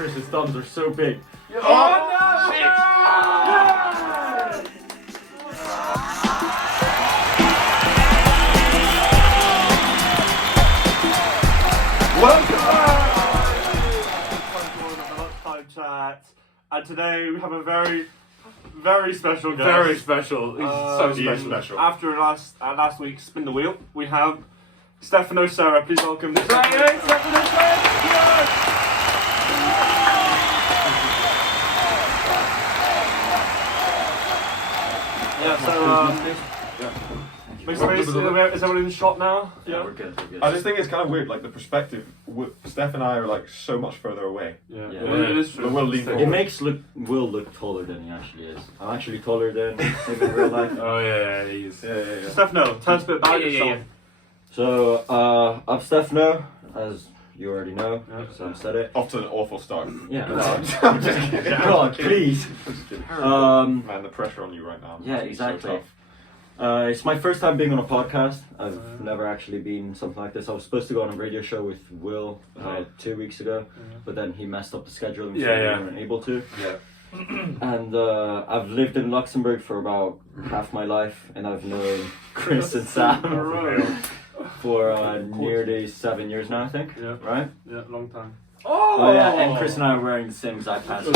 Chris's thumbs are so big. Oh no! Shit! Yeah! Lunchtime chat, and today we have a very, very special guest. Very special. He's so special. After last week's spin the wheel, we have Stefano Serra. Please welcome. Stefano Serra. Yeah. So is everyone in the shot now? Yeah, we're good. I just think it's kind of weird, like the perspective. Steph and I are like so much further away. Yeah. It is true. It makes Will look taller than he actually is. I'm actually taller than him in real life. Oh yeah, he is. Yeah. Stefano, tell us a bit about yourself. So, I'm Stefano, as you already know. Sam said it. Off to an awful start. Yeah. I'm just kidding. God, please. Man, the pressure on you right now. Yeah, exactly. It's my first time being on a podcast. I've never actually been something like this. I was supposed to go on a radio show with Will 2 weeks ago, but then he messed up the scheduling, so we weren't able to. Yeah. And I've lived in Luxembourg for about half my life, and I've known Chris and Sam for nearly 7 years now, I think. Yeah. Right? Yeah, long time. Oh yeah, and Chris and I are wearing the same exact pants.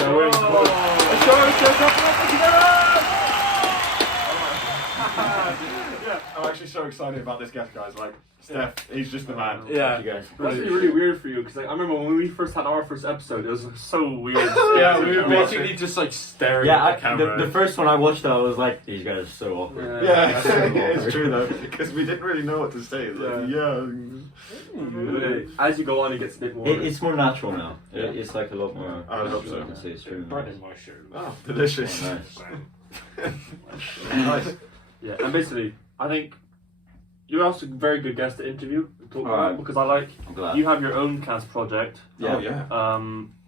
I'm actually so excited about this guest, guys. Like, Steph, he's just the man. Yeah. You guys. It's actually really weird for you, because like, I remember when we first had our first episode, it was so weird. Yeah, we were basically just like staring at the camera. The first one I watched, I was like, these guys are so awkward. Yeah, it's true though, because we didn't really know what to say. As you go on, it gets a bit more. It's more natural now. It's like a lot more. I hope so. I can say it's true. Right in my shirt. Oh, delicious. Oh, nice. Nice. Yeah, and basically, I think you're also a very good guest to interview, talk about, because I'm glad. You have your own cast project. Yeah. Oh, yeah.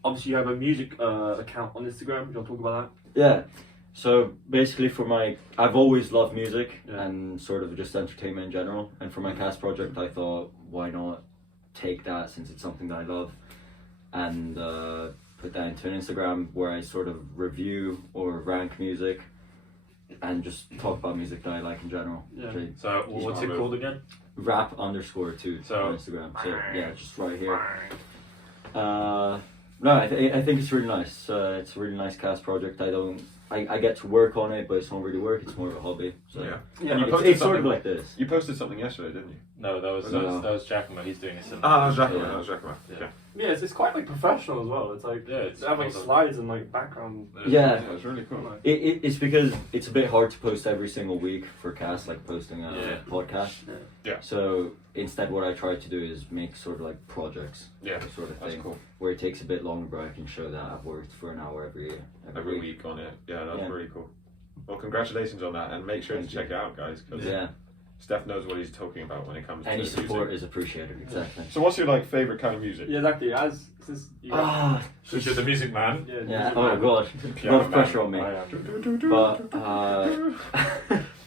Obviously, you have a music account on Instagram. You want to talk about that? Yeah. So basically, I've always loved music and sort of just entertainment in general. And for my cast project, I thought, why not take that, since it's something that I love, and put that into an Instagram where I sort of review or rank music and just talk about music that I like in general. Yeah. So what's it called again? Rap_2 on Instagram. So yeah, just right here. No, I think it's really nice. It's a really nice cast project. I get to work on it, but it's not really work. It's more of a hobby. So And you it's sort of like this. You posted something yesterday, didn't you? No, that was Giacomo. He's doing it. That was Giacomo. Yeah. Yeah, it's quite like professional as well. It's like it's have like slides and like background. Yeah, it's really cool. It's because it's a bit hard to post every single week for cast, like posting a podcast. Yeah. So instead, what I try to do is make sort of like projects. Yeah. Sort of thing. That's cool. Where it takes a bit longer, but I can show that I've worked for an hour every week on it. Yeah, that's really cool. Well, congratulations on that, and make sure to check it out, guys. Cause Steph knows what he's talking about when it comes to any support music. is appreciated. Exactly. So, what's your favorite kind of music? Yeah, exactly. Since you're the music man. Yeah. Oh my god. A lot of pressure on me. But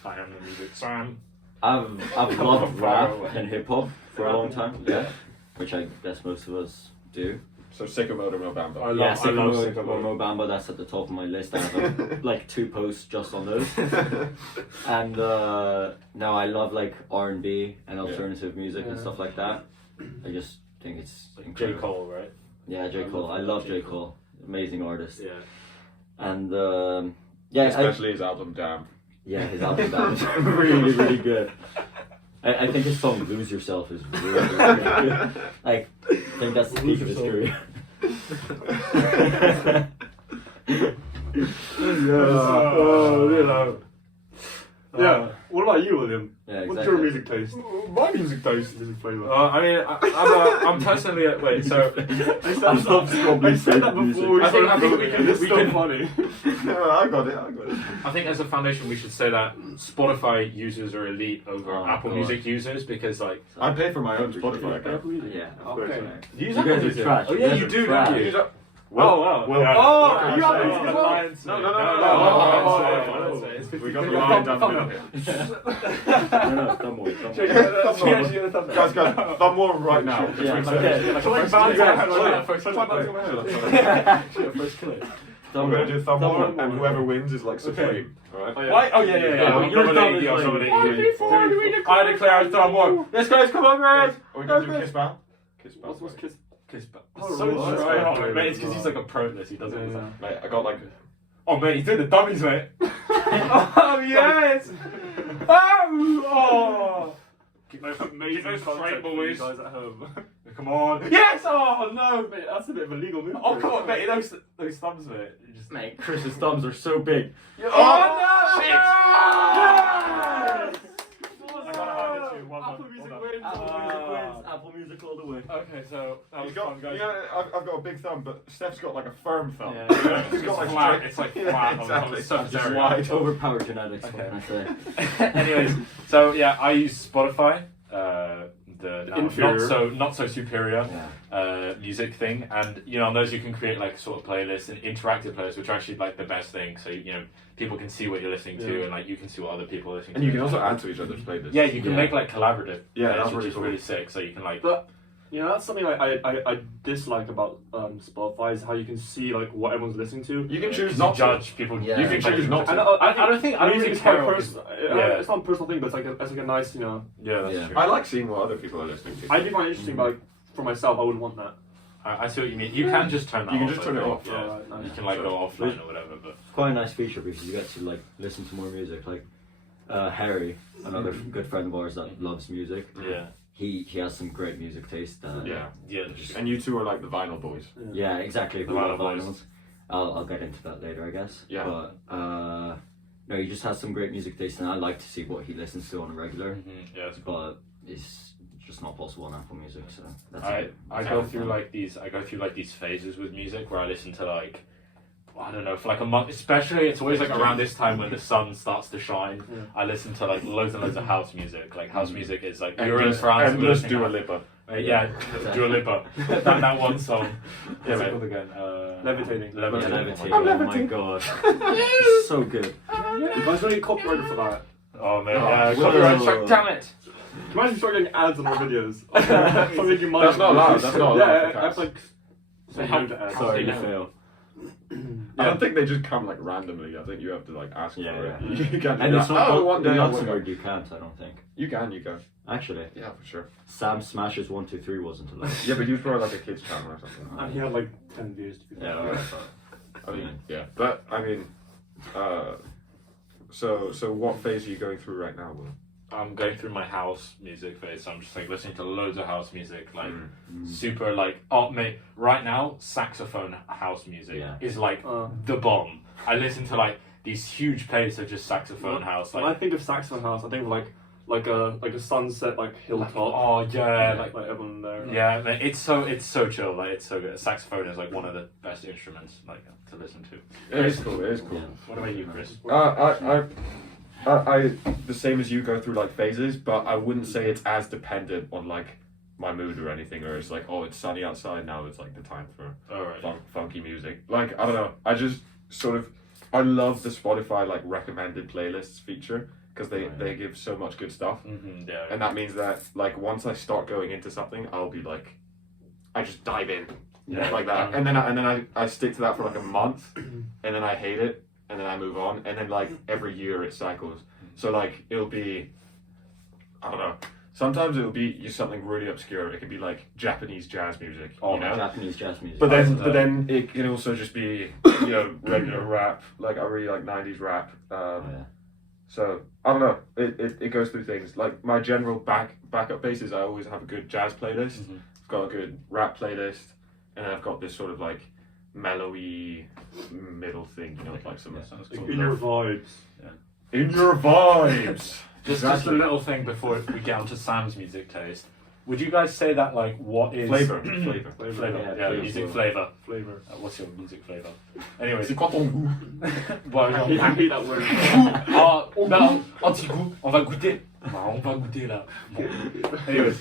I am the music man. I've loved rap and hip hop for a long time. Yeah. Which I guess most of us do. So Sycamore Mo Bamba. I love Sycamore Mo Bamba. That's at the top of my list. I have like 2 posts just on those. And now I love like R&B and alternative music and stuff like that. I just think it's incredible. J. Cole, right? Yeah, J. Cole. I love J. Cole. Amazing artist. Yeah. And especially his album Damn. Yeah, his album Damn is really, really good. I think his song "Lose Yourself" is really, really good. I think that's the peak of his career. What about you, William? Yeah, What's your music taste? My music taste. Music flavor. I mean, I'm personally wait. So I said that before. I think we can. It's so funny. No, I got it. I think as a foundation, we should say that Spotify users are elite over Apple Music users, because like I pay for my own Spotify account. Yeah. Okay. you guys are trash. Oh yeah, you do. Don't you? wow. Will, Yeah. oh, you have have music as well? Lions No, Way. no, no, No, no. It's 50. We got the line down the middle here. No, thumb war. Guys, thumb war right now. Yeah, Between okay. us. First kill. I'm going to do thumb war, and whoever wins is like supreme. Alright? Why? Oh, yeah. Your thumb is I'll like- nominate you. I declare thumb war. Yes, guys, come on, guys. Are we going to do kiss bow? Kiss bow. What's kiss? Kiss back. Oh, So right. try hard, Right. mate. It's because he's like a pro at this. He does it. all the time. Mate, I got like. Oh, mate, he's doing the dummies, mate. Oh, yes. Oh. Keep those amazing those content straight for you boys. guys at home. Come on. Yes. Oh no. Mate, that's a bit of a legal move. Oh come on, mate. Those thumbs, mate. You just. Mate, Chris's thumbs are so big. Oh, no! shit. Yes! I gotta hand it to you. Well done. Apple Music Well wins. done. Apple Music all the way. Okay, so that was He's got, fun, guys. yeah, I've got a big thumb, but Steph's got like a firm thumb. Yeah. He's got like flat. straight. It's like Yeah, flat. exactly. It's so Just stereo. wide. Overpowered genetics, Okay. what can I say? Anyways, so yeah, I use Spotify, the now Inferior. not so superior Yeah. music thing, and you know on those you can create like sort of playlists and interactive playlists, which are actually like the best thing. So you know people can see what you're listening to, and like you can see what other people are listening And to. you can also add to each other's playlists. yeah, you can Yeah. make like collaborative. Yeah, playlists, that's which really is cool. really sick. So you can like. But you know, that's something I dislike about Spotify is how you can see like what everyone's listening to. You can choose to not to. judge people. Yeah. You can choose not to. I don't think Music is quite care. personal. Yeah. It's not a personal thing, but it's like a nice, you know. Yeah, that's Yeah. true. I like seeing what other people are listening to. I do find it interesting, but like, for myself, I wouldn't want that. I see what you mean. You can just turn that You can off. just I turn it think. off. Yeah. Right, nice. You can like Sure. go offline or whatever, but It's quite a nice feature because you get to like listen to more music. Like Harry, another good friend of ours that loves music. yeah. He has some great music taste. Yeah. Yeah. And you two are like the vinyl boys. Yeah, exactly. The We love vinyl boys. vinyls. I'll get into that later, I guess. Yeah. But no, he just has some great music taste, and I like to see what he listens to on a regular. Yeah, it's cool. But it's just not possible on Apple Music, so that's I go through like these phases with music where I listen to like I don't know for like a month, especially it's always like around this time when the sun starts to shine. Yeah. I listen to like loads and loads of house music. Like house music is like you're in France. And we're let's listening do a to- Lipa. Yeah, Dua Lipa. that one song. Yeah, What's it mate. called again? Levitating. Yeah, Levitating. Levitating. I'm Oh my levitating. god, it's so good. You guys don't get copyrighted for that. Oh man, Oh, copyright whoa. strike. Damn it. Imagine you start getting ads on our videos. Start making money. That's not allowed, that's not allowed Yeah, for I have cats. to like say no to ads. Sorry to Yeah. fail. I don't think they just come like randomly. I think you have to like ask Yeah, for yeah. it. You can't And do it's that. not Oh, one day in I'll work Luxembourg. out. You can't, I don't think. You can. Actually, Yeah, for sure. Sam Smashes 123 wasn't allowed. Yeah, but you probably like a kids channel or something. And he had like 10 views to be Yeah, fair. alright. I mean, yeah. But I mean, so what phase are you going through right now, Will? I'm going through my house music phase. So I'm just like listening to loads of house music, like Mm. super like oh mate. Right now, saxophone house music Yeah. is like the bomb. I listen to like these huge playlists of just saxophone house. When I Like think of saxophone house, I think of like a sunset like hilltop. oh yeah, like everyone there. yeah, man, it's so chill. Like it's so good. Saxophone is like one of the best instruments like to listen to. It is cool. It is cool. Yeah. What about you, Chris? I the same as you go through like phases, but I wouldn't say it's as dependent on like my mood or anything, or it's like oh it's sunny outside now it's like the time for All right. funky music. Like I don't know, I just sort of I love the Spotify like recommended playlists feature because they give so much good stuff, Yeah. and that means that like once I start going into something, I'll be like I just dive in Yeah. like that, and then I stick to that for like a month, and then I hate it. And then I move on, and then like every year it cycles. So like it'll be, I don't know. Sometimes it'll be something really obscure. It could be like Japanese jazz music, you know. Japanese jazz music. But then it can also just be regular rap. Like I really like '90s rap. Yeah. So I don't know. It goes through things. Like my general backup basis, I always have a good jazz playlist. I've got a good rap playlist, and then I've got this sort of like mellowy middle thing, you know, like some In your vibes. in your vibes. Just a little thing before we get onto Sam's music taste. Would you guys say that like what is Flavor. Flavor, Yeah, yeah, flavor. music flavor. Flavor. What's your music flavor? Anyways, C'est quoi ton goût? bon, I hate that word. ah, ben, anti-goût, on va goûter. On va goûter là. Bon. Anyways,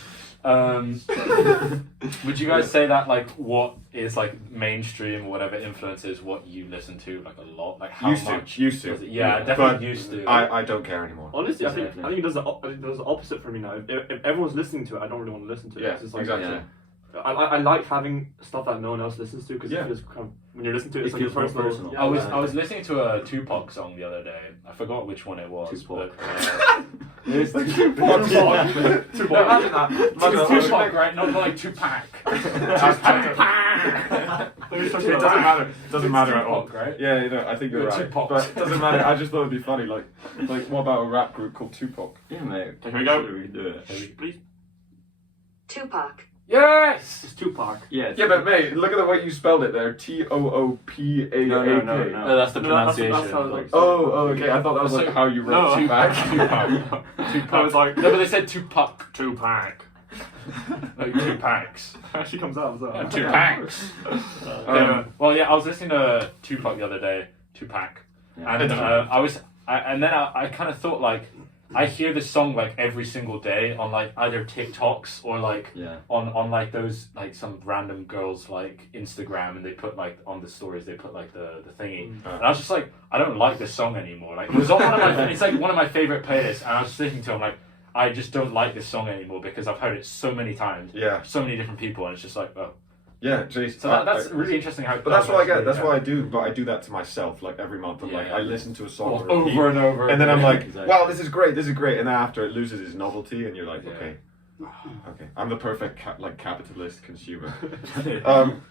Would you guys say that like what is like mainstream or whatever influences what you listen to like a lot? Like how Used much? to. Yeah, definitely But used to. I don't care anymore. Honestly, I Exactly. think it does the opposite for me now. If everyone's listening to it, I don't really want to listen to it. Yeah, It's just like, exactly. Yeah. I like having stuff that no one else listens to because Yeah. kind of, when you listen to it, it's It like a feels more personal. personal. Yeah, I was listening to a Tupac song the other day. I forgot which one it was. Tupac. But, There's the Tupac. Imagine that. it's Tupac, right? Not like Tupac. It doesn't matter. Doesn't matter at all. Tupac, right? Yeah, you know, I think you're Yeah, right. Tupac. But it doesn't matter. I just thought it'd be funny. Like, what about a rap group called Tupac? Yeah, mate. Here we go. Sure, we can do it. Please. Tupac. Yes. It's Tupac. Yeah. Yeah, but mate, look at the way you spelled it there. Toopaak. No. That's the No, that's pronunciation. how it's like. Oh, okay. I thought that was So- like how you No, wrote Tupac. Tupac. I was like, No, but they said Tupac. Tupac. Like 2 packs. Actually comes out as well. 2 packs. Well, yeah, I was listening to Tupac the other day. Tupac. Yeah. And I kind of thought like I hear this song like every single day on like either TikToks or like Yeah. on like those like some random girls like Instagram, and they put like on the stories they put like the thingy, and I was just like, I don't like this song anymore. Like it was on one of my it's like one of my favorite playlists, and I was listening to it, I'm like, I just don't like this song anymore because I've heard it so many times, Yeah. so many different people, and it's just like, oh. Yeah, jeez. So that's really interesting how. But that's what I get. That's what I do. But I do that to myself, like every month. I'm Yeah, like, yeah. I listen to a song on repeat, over and over, and then I'm like, Exactly. wow, this is great, and then after it loses its novelty, and you're like, Yeah. okay, I'm the perfect capitalist consumer. Um,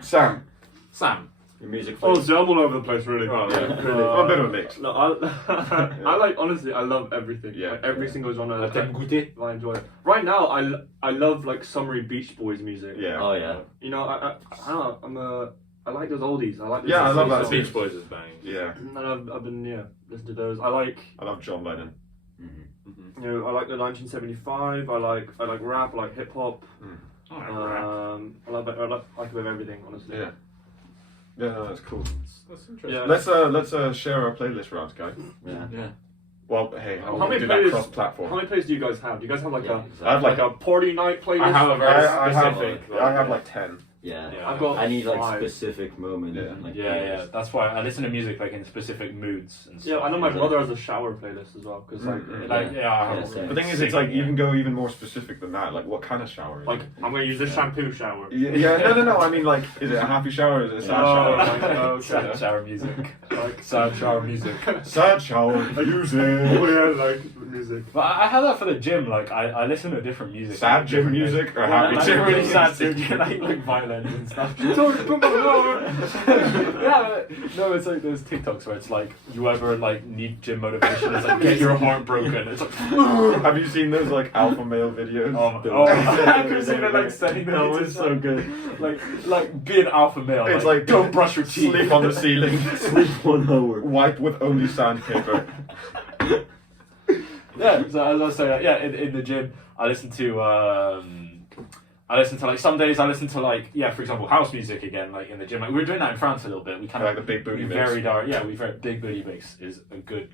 Sam, Your music. Oh, flavor. so I'm all over the place, really. Oh, yeah, really. I'm a bit of a mix. No, I like, honestly, I love everything. Yeah. Like, every single genre. T'aimes goûter? I enjoy it. Right now, I love like summery Beach Boys music. Yeah. Oh yeah. You know, I don't know. I like those oldies. I like. Those Yeah, I love that songs. Beach Boys is bang. Yeah. And I've been listening to those. I like I love John Lennon. Mm-hmm. you know I like the 1975. I like rap. I like hip hop. I like a bit of everything, honestly. Yeah. Yeah, no, that's cool. That's interesting. Yeah. Let's share our playlist rounds, guys. Yeah. Yeah. Well, hey, How we'll many do that playlists- cross-platform. How many playlists do you guys have? Do you guys have like Yeah, a exactly. I have like a party night playlist? I have a very I have specific. I have like 10. Yeah. Yeah. I've got I need like 5. specific moment. Yeah. Like, Yeah. That's why I listen to music like in specific moods and stuff. Yeah, I know my Yeah. brother has a shower playlist as well because like, Mm, Like I Yeah, have same. The thing is, it's like you can go even more specific than that. Like, what kind of shower? Is like it? I'm gonna use this shampoo shower. Yeah, no. I mean, like, is it a happy shower? Or is it a sad Oh, shower? like, okay. sad shower music. Like Sad shower music. Sad shower music. oh yeah, like music. But I have that for the gym. Like I listen to different music. Sad gym Different music or Yeah, happy like, gym really music? sad gym, like violins and stuff. Sorry, put my lower. Yeah, but no, it's like those TikToks where it's like you ever like need gym motivation. It's like get your heart broken. It's like Have you seen those like alpha male videos? I've never seen it like sending them. That into was so good. like be an alpha male. It's like like don't brush your teeth. Sleep on the ceiling. Sleep 1 hour. Wipe with only sandpaper. Yeah, so as I was saying, yeah, in the gym, I listen to like some days I listen to like for example house music again like in the gym. Like we were doing that in France a little bit. We kind Like of the big booty mix. varied our we very big booty mix is a good.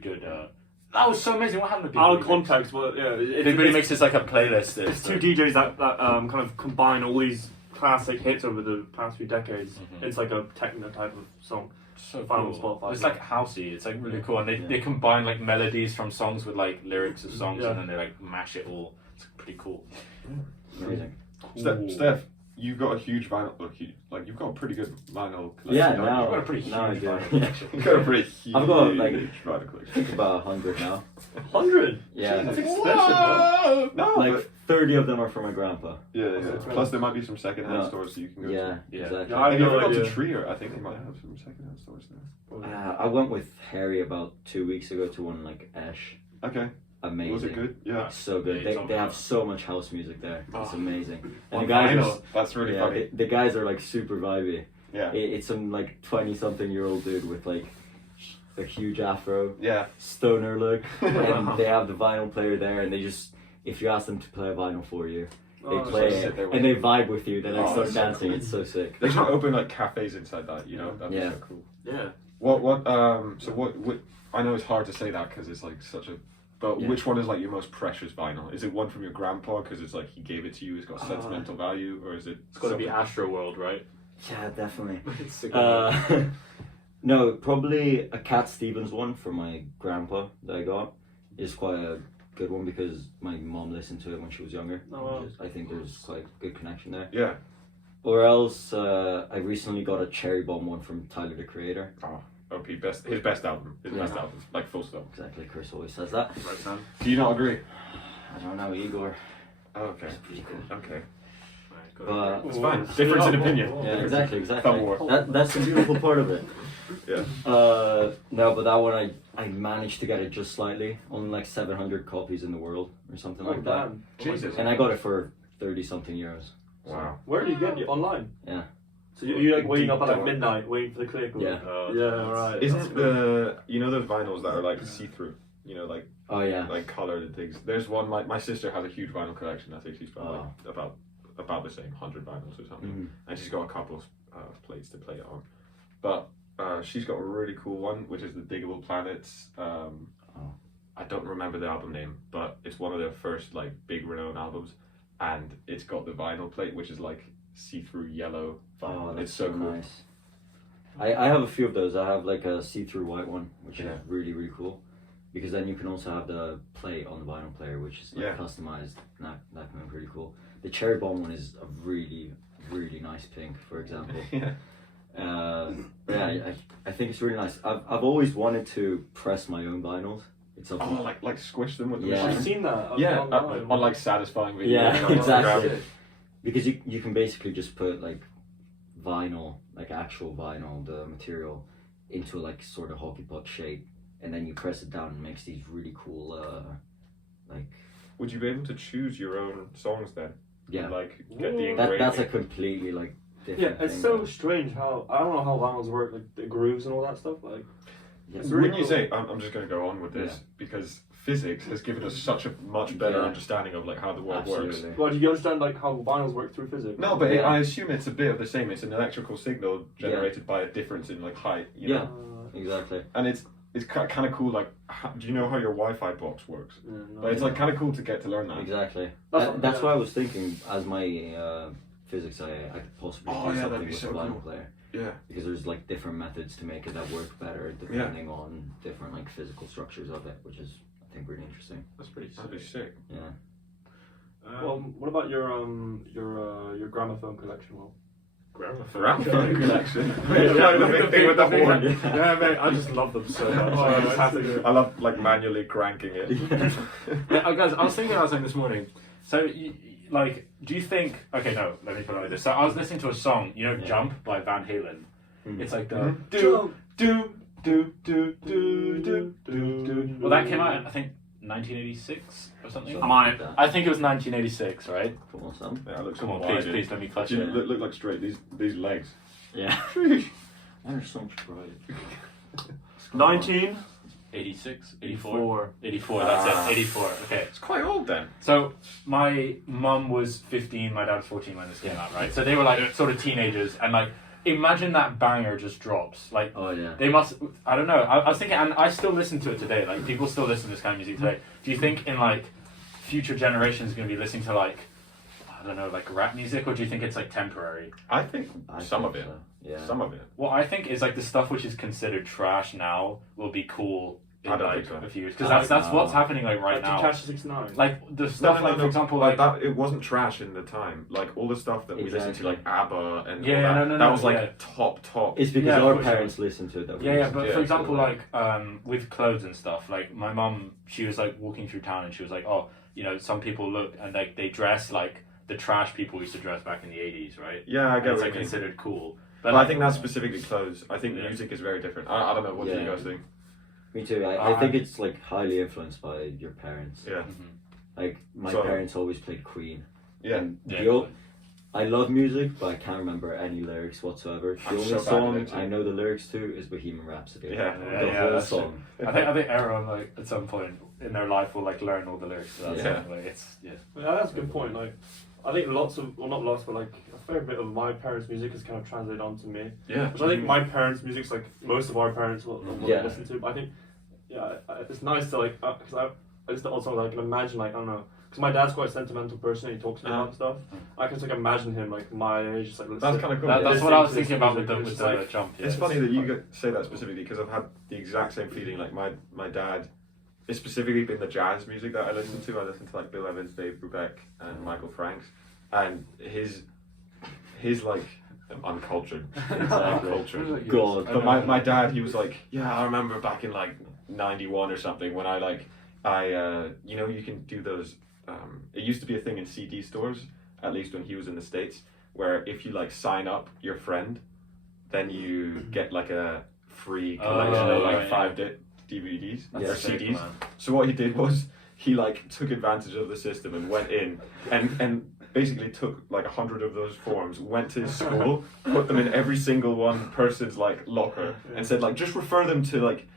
That was so amazing. What happened to big Out booty of context, but yeah, mix? Big booty mix is like a playlist. It's two DJs that kind of combine all these classic hits over the past few decades. Mhm. It's like a techno type of song. So Found on cool. Spotify. It's like housey. It's like really cool, and Yeah. they combine like melodies from songs with like lyrics of songs, Yeah. and then they like mash it all. It's pretty cool. Amazing. Steph, you've got a huge vinyl. Like you've got a pretty good vinyl collection. Yeah, don't now- You've got a pretty huge No, I do. vinyl collection. You've got a pretty huge I've got, like, vinyl I collection. think about 100 now. 100. Yeah. That's expensive, though. No, Like but 30 of them are for my grandpa. yeah. Plus, there might be some secondhand No. stores that you can go Yeah, to. Yeah. exactly. Yeah, I Have you have no ever gone to idea. Trier? I think they might have some secondhand stores there. I went with Harry about 2 weeks ago to one like Ash. Okay. Amazing. Was it good? Yeah. So good. Yeah, They have so much house music there. It's Oh. amazing. And On the guys vinyl. are, That's really yeah, funny. the guys are like super vibey. Yeah. It's some like 20-something-year-old dude with like a huge afro, Yeah. stoner look, and they have the vinyl player there, and they just, if you ask them to play a vinyl for you, they Oh, play just sit it, there with and they you. vibe with you, then they Oh, start it's so dancing. cool. It's so sick. They should open like cafes inside that. You know, that'd be Yeah. so cool. Yeah. What? So what? I know it's hard to say that because it's like such a But which one is like your most precious vinyl? Is it one from your grandpa because it's like he gave it to you, it's got sentimental value, or is it? It's got to be Astroworld, right? Yeah, definitely. It's No, probably a Cat Stevens one from my grandpa that I got is quite a good one because my mom listened to it when she was younger. I think there's quite a good connection there. Yeah. Or else, I recently got a Cherry Bomb one from Tyler the Creator. Oh, OP, his best album. His best album, like full stop. Exactly, Chris always says that. right, Sam. Do you not agree? I don't know, Igor. Oh, okay. It's pretty cool. Okay. But It's fine. Difference in opinion. yeah, exactly. Thumb war. That's the beautiful part of it. Yeah. No, but that one I managed to get it just slightly, only like 700 copies in the world or something like that. Jesus. And I got it for 30 something euros. Wow. Where do you get it? Online? Yeah. So you like waiting up at like midnight, waiting for the click? Or... Yeah. Yeah, right. Isn't the those vinyls that are like see-through? You know, like Oh yeah. like colored and things. There's one. My sister has a huge vinyl collection. I think she's got like about the same 100 vinyls or something, and she's got a couple of plates to play it on. But she's got a really cool one, which is the Diggable Planets. I don't remember the album name, but it's one of their first like big renowned albums, and it's got the vinyl plate, which is like see-through yellow vinyl. Oh, that's it's so cool. nice. I have a few of those. I have like a see-through white one, which is really, really cool. Because then you can also have the plate on the vinyl player, which is like customized. That can be pretty cool. The Cherry Bomb one is a really, really nice pink, for example. I think it's really nice. I've always wanted to press my own vinyls. It's something. Oh, like squish them with the Yeah. machine. I've seen that. On like satisfying videos. Yeah, exactly. Because you can basically just put like vinyl, like actual vinyl, the material, into like sort of hockey puck shape, and then you press it down and it makes these really cool like. Would you be able to choose your own songs then? Yeah. Like get the That's engraving. a completely like different Yeah, it's thing, so though. strange how I don't know how vinyls work, like the grooves and all that stuff. Like, Yeah. it's really When you cool. say, I'm just going to go on with this because physics has given us such a much better Yeah. understanding of like how the world works. Absolutely. Well, do you understand like how vinyls work through physics? No, but Yeah. I assume it's a bit of the same. It's an electrical signal generated by a difference in like height. You know? Exactly. And it's kind of cool. Like, do you know how your Wi-Fi box works? But it's like kind of cool to get to learn that. Exactly. That's That's why I was thinking, as my physics, I could possibly Oh, do yeah, something that'd be with so the vinyl cool. player. Yeah. Because there's like different methods to make it that work better depending on different like physical structures of it, which is I think really interesting. That's pretty sick. Yeah. Well, what about your gramophone collection? Well, Gramophone collection. the big thing with the big horn. Yeah, mate, I just love them so much. I just have to do it. I love like manually cranking it. Yeah, guys, I was thinking about something this morning. So, like, do you think? Okay, no, let me put it like this. So, I was listening to a song, you know, "Jump" by Van Halen. It's like the do do do do do do do. Well, that came out in, I think 1986 or something. Something like that. I think it was 1986, right? Come on, Sam. Yeah, look Come on, wide please, in. please, let me clutch You it. look like straight. These legs. Yeah. There's so much pride. 19. 86, 84, 84. That's it. 84. Okay. It's quite old then. So my mum was 15, my dad was 14 when this came out, right? So they were like sort of teenagers, and like imagine that banger just drops. Like Oh yeah. they must. I don't know. I was thinking, and I still listen to it today. Like people still listen to this kind of music today. Do you think in like future generations going to be listening to like I don't know, like rap music, or do you think it's like temporary? I think some of it. So. Yeah. Some of it. What I think is like the stuff which is considered trash now will be cool in I don't like think so. a few years, because that's No. what's happening like right Like now. Cash 69. Like the stuff like for example like like that. It wasn't trash in the time. Like all the stuff that we listened to, like ABBA and Yeah, all that. no, that was like yeah. top. It's because Yeah, our for sure. parents listened to it. That we Yeah, listened but to for it, example, so, like with clothes and stuff, like my mum, she was like walking through town and she was like, oh, you know, some people look and like they dress like the trash people used to dress back in the 80s, right? Yeah, I And get it's what like you mean. considered cool. But I think that's specifically clothes. I think Yeah. music is very different. I don't know. What do you Yeah. guys think? Me too. I think it's like highly influenced by your parents. Yeah. Like my So- parents always played Queen. Yeah. And Yeah, the I love music, but I can't remember any lyrics whatsoever. The I'm only so bad at song it too. I know the lyrics to is Bohemian Rhapsody. Yeah. The Yeah, whole that's song. I think everyone like at some point in their life will like learn all the lyrics to that Yeah. song. Like it's Yeah, that's a good point. Like, I think lots of, well, not lots, but like a fair bit of my parents' music has kind of translated onto me. Yeah. Which I think my parents' music's like most of our parents will Yeah. listen to. But I think, yeah, it's nice to like, because I I just also like imagine like I don't know. Because my dad's quite a sentimental person, and he talks to me about stuff. I can just like imagine him like my age, just like that's kind of cool. That's what I was thinking about with the jump. Yeah. It's funny that you say that specifically because I've had the exact same feeling. Like my dad, it's specifically been the jazz music that I listen to. I listen to like Bill Evans, Dave Brubeck, and Michael Franks, and his like uncultured, uncultured. God. But my dad, he was like, yeah, I remember back in like '91 or something when I you know, you can do those. It used to be a thing in CD stores, at least when he was in the States, where if you like sign up your friend, then you get like a free collection of like 5 DVDs or CDs. So what he did was he like took advantage of the system and went in and basically took like 100 of those forms, went to his school, put them in every single one person's like locker, and said like just refer them to like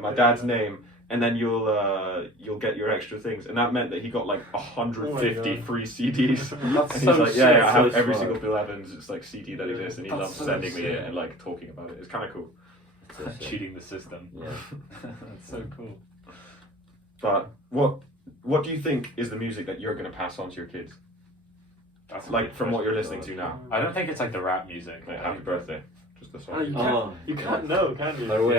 my dad's name. And then you'll get your extra things, and that meant that he got like 150 free CDs. And he's like, yeah, I have every single Bill Evans it's like CD that exists, and he loves sending me it and like talking about it. It's kind of cool. Cheating the system. Yeah, that's so cool. But what do you think is the music that you're going to pass on to your kids? That's like from what you're listening to now. I don't think it's like the rap music. Like Happy Birthday. Just the song. You can't know, can you? By the way,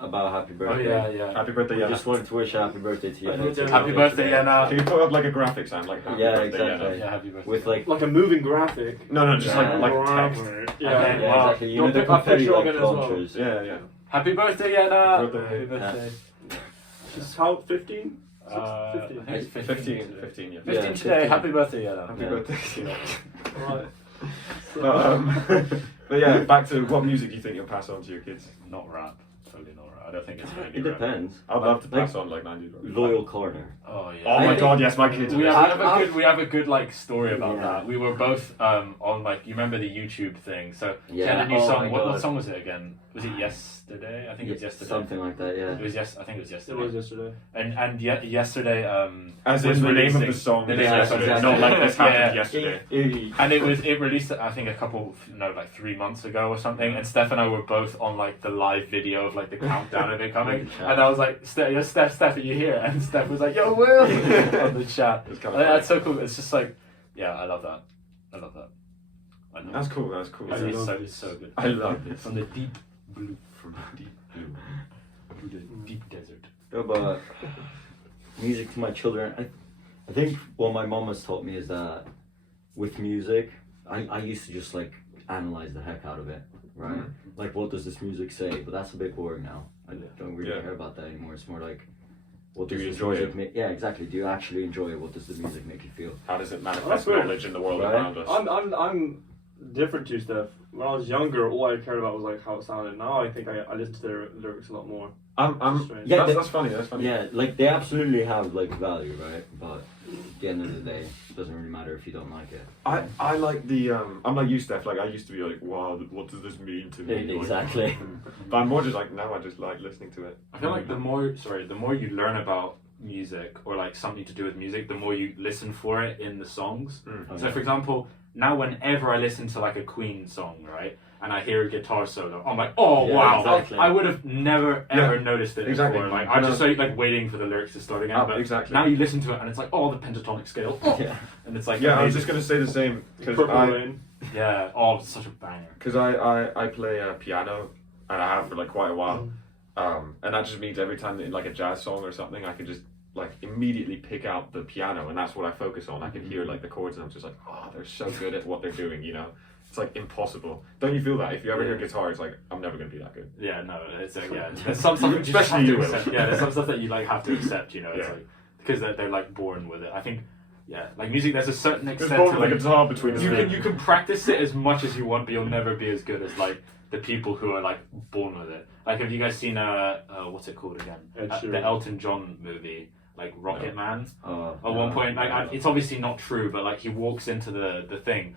about Happy Birthday. Oh yeah. Happy birthday, I yeah. just wanted to wish a happy birthday to you. Happy birthday, yeah. Can you put up like a graphic sound like Happy Birthday, exactly. Yeah, happy birthday. With like a moving graphic. No, just like text. Yeah, exactly. You know Don't the pick up confetti picture like of it as well. launchers. Yeah. Happy birthday, Yana. Happy birthday. Happy birthday. She's how 15? I think it's 15, yeah. 15 Yeah, today. Happy birthday, Yana. Happy birthday. Right. But yeah, back to what music do you think you'll pass on to your kids? Not rap. Totally not rap. I don't think it's going to be It rap. depends. I'd love to pass on like 90s rock. Loyal Corner. Oh yeah. Oh my god, yes, my kids. We are have a good like story about Yeah. that. We were both on like you remember the YouTube thing. So she had Yeah. a new Oh song. my What God. song was it again? Was it yesterday? I think it was yesterday. Something like that, yeah. It was I think it was It yesterday. was yesterday. And yesterday As was in the name of releasing- the song. the is name of the yesterday. song, It's not like this happened Yeah. yesterday. and it released I think like 3 months ago or something. And Steph and I were both on like the live video of like the countdown of it coming. And I was like, Steph, are you here? And Steph was like, Yo, Will, on the chat. It's kind of That's so cool. It's just like, yeah, I love that. I know. That's cool. That's cool. It's so good. I love this. From the deep blue, from the deep blue to the deep desert. But music to my children, I think what my mom has taught me is that with music, I used to just like analyze the heck out of it, right? Mm-hmm. Like, what does this music say? But that's a bit boring now. I don't really care about that anymore. It's more like, what Do does you this enjoy music it? make? Yeah, exactly. Do you actually enjoy it? What does the music make you feel? How does it manifest That's weird. knowledge in the world Right? around us? I'm different to Steph. When I was younger, all I cared about was like how it sounded. Now I think I listen to their lyrics a lot more. Yeah, that's funny. That's funny. Yeah, like they absolutely have like value, right? But at the end of the day, it doesn't really matter if you don't like it. I like the I'm like you, Steph. Like I used to be like, wow, what does this mean to me? Like, Exactly. but I'm more just like now I just like listening to it. I feel like the more you learn about music or like something to do with music, the more you listen for it in the songs. So for example, now whenever I listen to like a Queen song, right, and I hear a guitar solo, I'm like, oh Yeah, wow, exactly. I would have never ever noticed it exactly. before. Like I'm just like waiting for the lyrics to start again. But exactly. now you listen to it and it's like, oh, the pentatonic scale, Yeah. and it's like, Yeah, I was amazing. just gonna say the same because Purple Rain. Yeah, oh, it's such a banger. Because I play piano and I have for like quite a while, and that just means every time in like a jazz song or something, I can just like immediately pick out the piano, and that's what I focus on. I can hear like the chords, and I'm just like, oh, they're so good at what they're doing, you know. It's like impossible. Don't you feel that? If you ever hear guitar, it's like I'm never gonna be that good. Yeah, no, it's like, yeah. There's some stuff you just have Especially to you, Will. accept. Yeah, there's some stuff that you like have to accept. You know, it's Yeah. like because they're like born with it. I think, yeah, like music. There's a certain It's extent born to with a like, guitar between the you can practice it as much as you want, but you'll never be as good as like the people who are like born with it. Like, have you guys seen what's it called again? The Elton John movie, like Rocket Man. At one point, like it's obviously not true, but like he walks into the thing.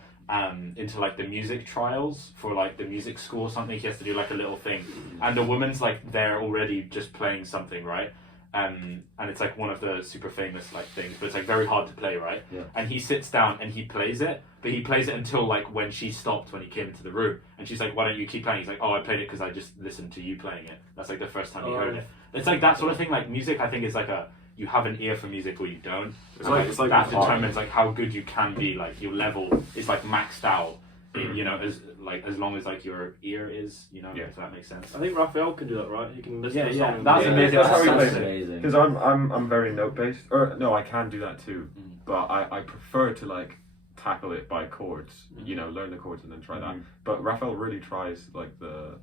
Into like the music trials for like the music school or something. He has to do like a little thing, and the woman's like there already just playing something, right? And it's like one of the super famous like things, but it's like very hard to play, right? Yeah. And he sits down and he plays it, but he plays it until like when she stopped when he came into the room, and she's like, "Why don't you keep playing?" He's like, "Oh, I played it because I just listened to you playing it. That's like the first time you heard it." It's like that sort of thing. Like music, I think is like you have an ear for music or you don't. It's And, like that art. determines like how good you can be. Like your level is like maxed out. You know, as long as like your ear is, you know, if that makes sense. I think Raphael can do that, right? He can listen to a song. That's amazing. That's how he That's plays it. amazing. Because I'm very note based. Or no, I can do that too. But I prefer to like tackle it by chords. You know, learn the chords and then try that. But Raphael really tries like the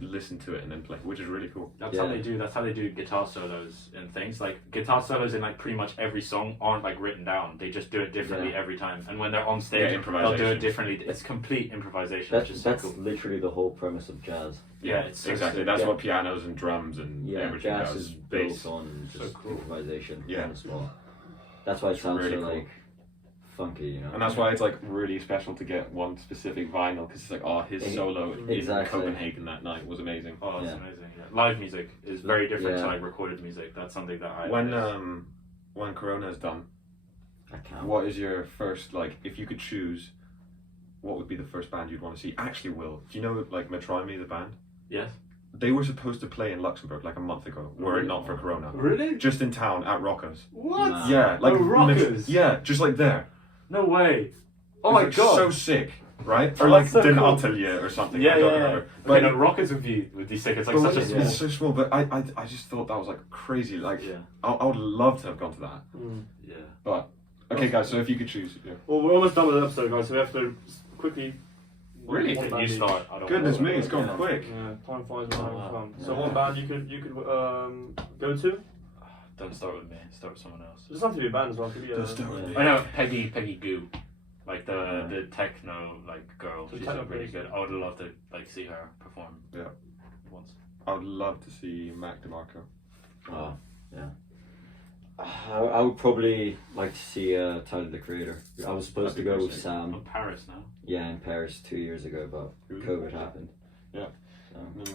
listen to it and then play, which is really cool. That's how they do. That's how they do guitar solos and things. Like guitar solos in like pretty much every song aren't like written down. They just do it differently every time. And when they're on stage, they'll do it differently. It's complete improvisation. Which is That's so cool. literally the whole premise of jazz. Yeah, it's so exactly. sick. That's what pianos and drums and everything jazz does. is built Bass. on just So cool. improvisation Yeah. on the spot. That's why it sounds really so cool. like funky, you know. And that's why it's like really special to get one specific vinyl because it's like, oh, his solo in Copenhagen that night was amazing. Oh, that's amazing. Yeah. Live music is very different to like recorded music. That's something that I When Corona is done, I can't. what is your first, like, if you could choose, what would be the first band you'd want to see? Actually, Will, do you know like Metronomy, the band? Yes. They were supposed to play in Luxembourg like a month ago, were it not for Corona. Really? Just in town at Rockers. What? Nah. Yeah, like Rockers? yeah, just like there. No way. Oh It my was, like, god. so sick, right? Oh, Or like that's so Den cool. Atelier or something. Yeah, I don't yeah, remember. yeah. But no, Rockets would be sick. It's like but such a it's, small. it's so small. But I just thought that was like crazy. Like Yeah. I would love to have gone to that. Yeah. But okay, guys. So if you could choose, Well, we're almost done with the episode, guys, so we have to quickly. Really? one You band each. start. I don't Goodness know. me, it's gone Yeah. quick. Yeah, time flies when Oh, having wow. fun. So one band you could go to? Don't start with me. Start with someone else. It doesn't have to be a band as well. It could be a. Just start with me. I know Peggy Goo, like the techno like girl. The She's techno really person. good. I would love to like see her perform. Yeah. Once. I would love to see Mac DeMarco. Oh, yeah. I would probably like to see Tyler the Creator. I was supposed to That'd be go with sick. Sam. From Paris now. Yeah, in Paris 2 years ago, but COVID happened. Yeah.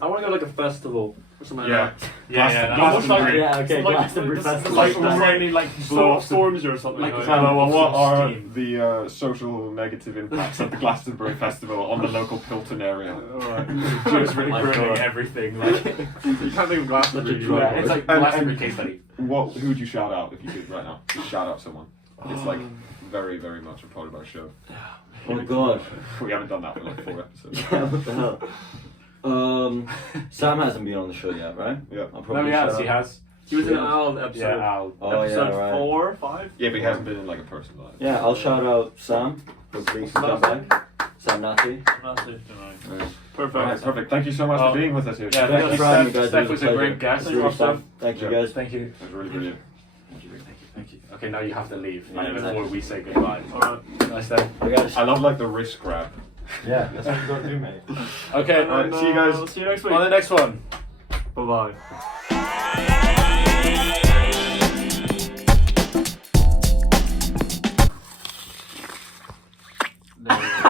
I want to go like a festival or something Yeah. like that. Yeah, Glastonbury. Yeah, okay, Like- Glastonbury like- Festival. like- really like blow off the Storms or something like like a that. blow off What some are steam. the social negative impacts of the Glastonbury Festival on the local Pilton area? Alright. Just really My ruining God. everything. Like You can't think of Glastonbury. Such a yeah, it's like And- Glastonbury case study. Who would you shout out if you could right now? Just shout out someone. It's like very, very much a part of our show. Oh god. We haven't done that for like 4 episodes. Yeah, what the hell? Sam hasn't been on the show yet, right? Yeah. I'll No, probably he has. shout He out- has. He was in Yeah. Al episode. Yeah, Al. Oh yeah, Episode right. 4, 5. Yeah, but he hasn't been in like a personal life. Yeah, I'll shout out Sam. Hopefully he can come back. Sam Natty. That's it. Right. Perfect. Alright, perfect. Thank you so much Oh. for being with us here. Yeah, Thanks thank you, for having me, Steph. guys. Steph It was was a a great pleasure. guest. It's really fun. Thank you Yeah. guys. Thank you. It was really brilliant. Thank you. Okay, now you have to leave. Yeah, Before we say goodbye. Alright. Nice day. Bye, guys. I love like the wrist grab. Yeah, that's what you gotta do, mate. Okay. Alright, see you guys. See you next week. On the next one. Bye bye.